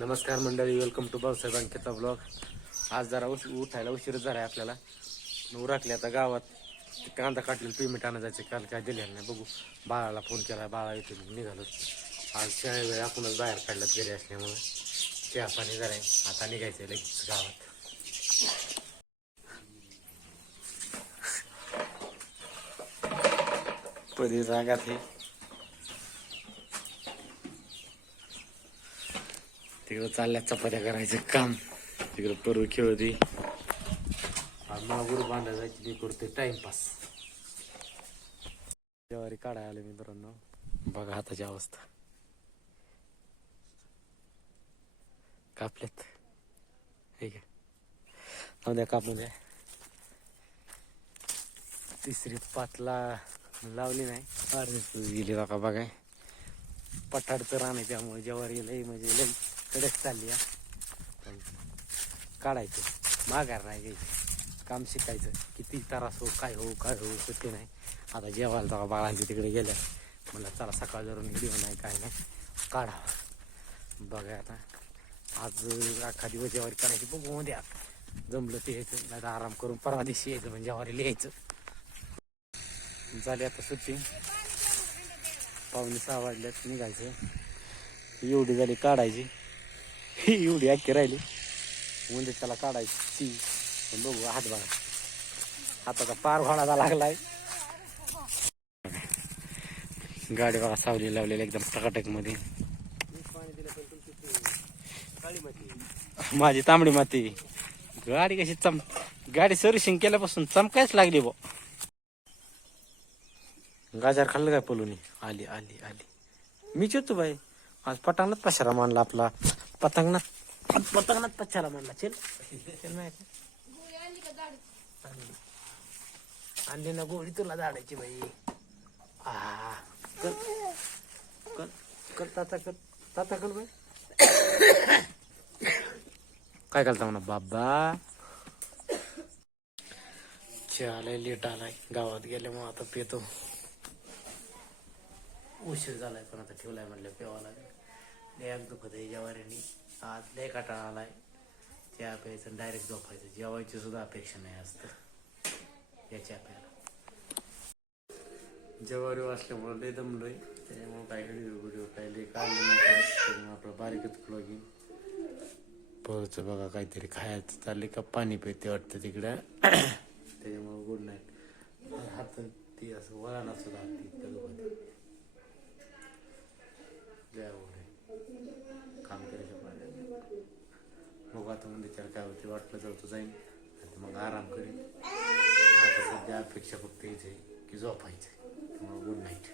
नमस्कार मंडळी welcome to Bhausaheb Ankita blog आज जरा उश उठायला उशीर झाला आहे आपल्याला उराकले आता गावात. ते कांदा काटलेलं पेमेंट आणा काल काय दिलेलं नाही बघू. बाळाला फोन केला बाळा येतो मग निघालो. आज शाळे वेळ आपणच बाहेर काढलात घरी असल्यामुळे. चहा पाणी जरा आहे. आता निघायचं लगेच गावात. परी रागात आहे. तिकडं चालल्या चपात्या करायचं काम. तिकडं परवा खेळती मागूर बांधा जायची ते करते टाइमपास. ज्वारी काढाय आले मित्रांनो. बघा हाताची अवस्था. कापल्यात. ठीक आहे जाऊ द्या कापून द्या. तिसरी पातला लावली नाही. अर्धी गेली बघा बघाय. पठाडचं रान आहे त्यामुळे जेव्हा लई म्हणजे लई कडक चालली आहे काढायचं. माघार नाही घ्यायची. काम शिकायचं. किती त्रास हो काय हो काय हो ते नाही. आता जेवायला तेव्हा बाळांची तिकडे गेल्या. मला चला सकाळ जरून व्हिडिओ नाही काय नाही. काढावा. बघा आता. आज अख्खा दिवस जेवारी काढायची बघू द्या जमलं ते यायचं नाही आराम करून परवा दिवशी यायचं म्हणजे जेवारी लिहायचं. झाली आता सुट्टी. पाहुणे सहा वाजल्यात निघायचं. एवढी झाली काढायची. एवढी अख्खी राहिली. म्हणजे त्याला काढायची. पण बघू हात बघा. हाताचा पार घोडाचा लागलाय. गाडी बघा सावली लावलेली एकदम टकाटकमध्ये माझी तांबडी माती. गाडी कशी चम गाडी सर्व्हिसिंग केल्यापासून चमकायच लागली बो. गाजर खाल्लं काय पलूनी? आली आली आली. मीच चेतो बाई. आज पटांगणात पशारा मानला आपला. पतंगणात पतंगणात पशारा मानला चल. चल माहिती आणली. ना गोळी तुला झाडायची बाई. आ कर. कर. कर ताता कर. ताता कर बाई. काय करता म्हणा बाबा चहाला लेट आलाय. गावात गेल्यामुळे आता पेतो. उशीर झालाय पण आता ठेवलाय म्हटलं पेवा लागेल लय दुखत आहे जेवारीने आज लय काटाळा आलाय. चहा प्यायचं डायरेक्ट झोपायचं. जेवायची सुद्धा अपेक्षा नाही असतं. याच्या चहा जेवारी वाचल्यामुळे लय दमलोय. त्याच्यामुळं काय व्हिडिओ व्हिडिओ काय लय काढलं नाही आपलं बारीकच ब्लॉगिंग परत बघा काहीतरी खायचं चालले का? पाणी पिते वाटतं तिकडं. त्याच्यामुळं गुड नाईट हात ती असं वळण असं लागते ती इतकं दुखत आहे. जय वगैरे काम करायचं पाहिजे मग आता म्हणजे त्याला काय होते वाटलं जाऊ जाईन. आणि मग आराम करेन. आता सध्या अपेक्षा फक्त यायची की झोपायचं त्यामुळे गुड नाईट